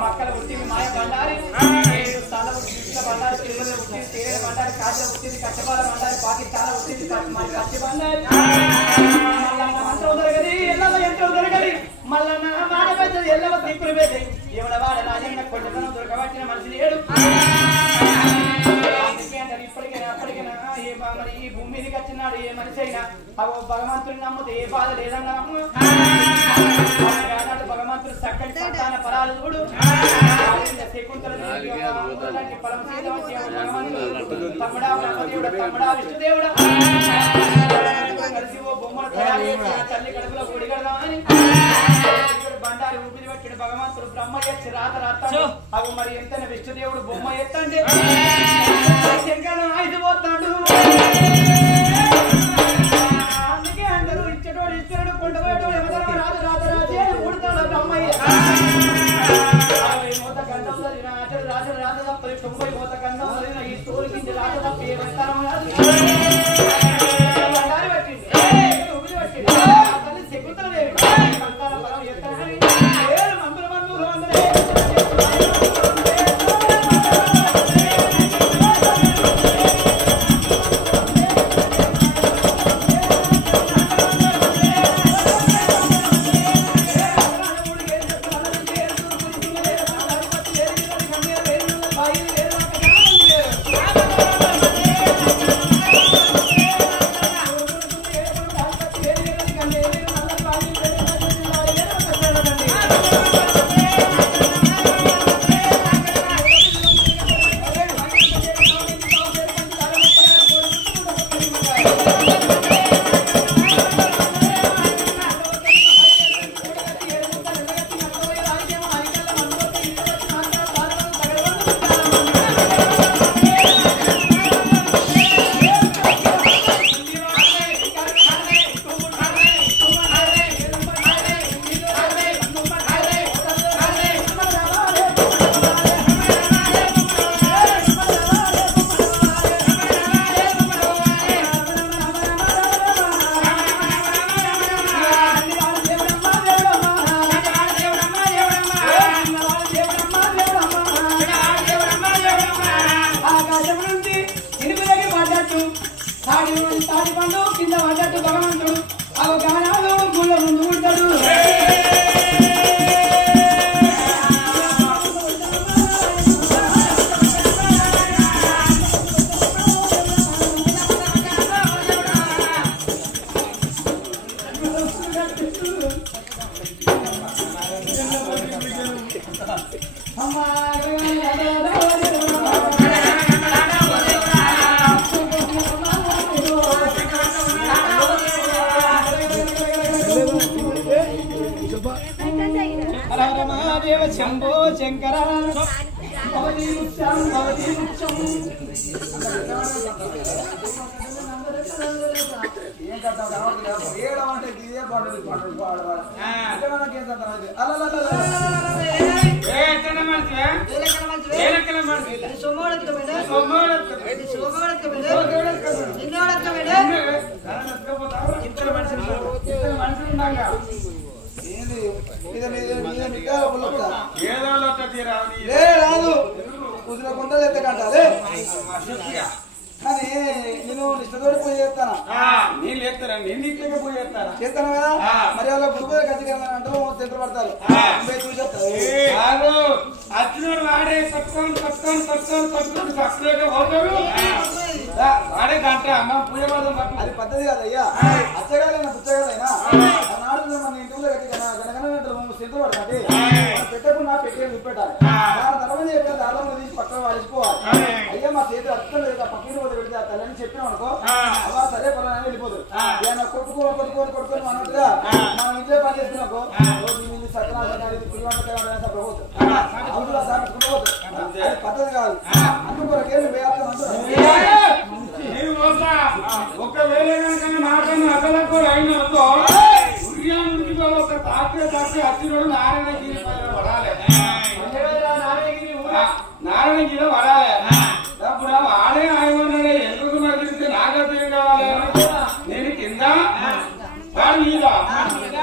మక్కల పుట్టింది మాయ బండారి స్థాన పుట్టింది బండారి తిరుమల పుట్టింది తీరే బండారి కాశీలో పుట్టింది కచ్చపాల బండారి పాకిస్తాన్ పుట్టింది కచ్చి బండారి మల్లన్న మంత్రం దొరకది ఎల్లవ యంత్రం దొరకది మల్లన్న మాట పెద్దది ఎల్లవ దిక్కులు పెద్దది ఎవడ వాడ రాజన్న కొండతనం దొరకబట్టిన మనిషి లేడు ఇప్పటికైనా అప్పటికైనా ఏ మరి ఈ భూమి మీదకి వచ్చినాడు ఏ మనిషి అయినా అవో భగవంతుని నమ్ముతే ఏ బాధ లేదన్నా భగవంతుడు చక్కటి సంతాన పరాలు చూడు తమ్ముడా విష్ణుదేవుడా కలిసి ఓ బొమ్మలు తయారు చేసి తల్లి కడుపులో గుడి కడదామని బండారి ఊపిరి పెట్టాడు భగవంతుడు బ్రహ్మ ఎత్తి రాత రాస్తాడు అవి మరి ఎంత విష్ణుదేవుడు బొమ్మ ఎత్తండి శంకరం ఐదు పోతాడు అందుకే అందరూ ఇచ్చటోడు ఇచ్చాడు కొండపోయాడు ఎవరో రాజు రాజరాజు అని పుడతాడు బ్రహ్మయ్య మూత గంధం చదివిన అతడు రాజు రాజ తప్పది 90 మూత గంధం చదివిన ఈ తోలు కింది రాజ తప్ప ఏ వెళ్తాను బండారి పెట్టింది ఊపిరి పెట్టింది తల్లి చెక్కుతలు లేవి సంతాన పరం ఎత్తాడని ఏడు మందుల మందులు అందరూ శంభో శంకర రాదు కుదిరకుండా ఎత్తకంటారే కానీ నేను నిష్టతోటి పోయి చేస్తానా నేను చేస్తారా నేను నీట్లేక పోయి చేస్తాను చేస్తాను కదా మరి వాళ్ళ గురువు గట్టి అంటూ తెంత పడతారు అర్జునుడు వాడే సత్వం సత్వం సత్వం సత్వం సత్తుగా పోతాడు వాడే గంట అమ్మ పూజ పడదాం అది పద్ధతి కాదయ్యా అచ్చగాలైనా పుచ్చగాలైనా నాడు మన ఇంట్లో గట్టి గనగన తెంత పడతాంటే పెట్టకుండా పెట్టే పెట్టాలి దాని తర్వాత చెప్పే దాదాపు తీసి పక్కన వాడిపోవాలి అయ్యా మా చేతి అర్థం లేదు పక్కన పెడితే ఆ తల్లని చెప్పినాం అనుకో అలా సరే పలానా వెళ్ళిపోతుంది ఏమన్నా కొట్టుకొని అన్నట్టుగా మనం ఇంట్లో పని చేస్తున్నాకో సత్యనారాయణ పులివంట ప్రభుత్వం పద్ధతి కాదు అందుకొరకే ఒకవేళ అయినందుకో ఒక తాకే అచ్చినోడు నారాయణగిరి పడాలి నారాయణగిరి పడాలి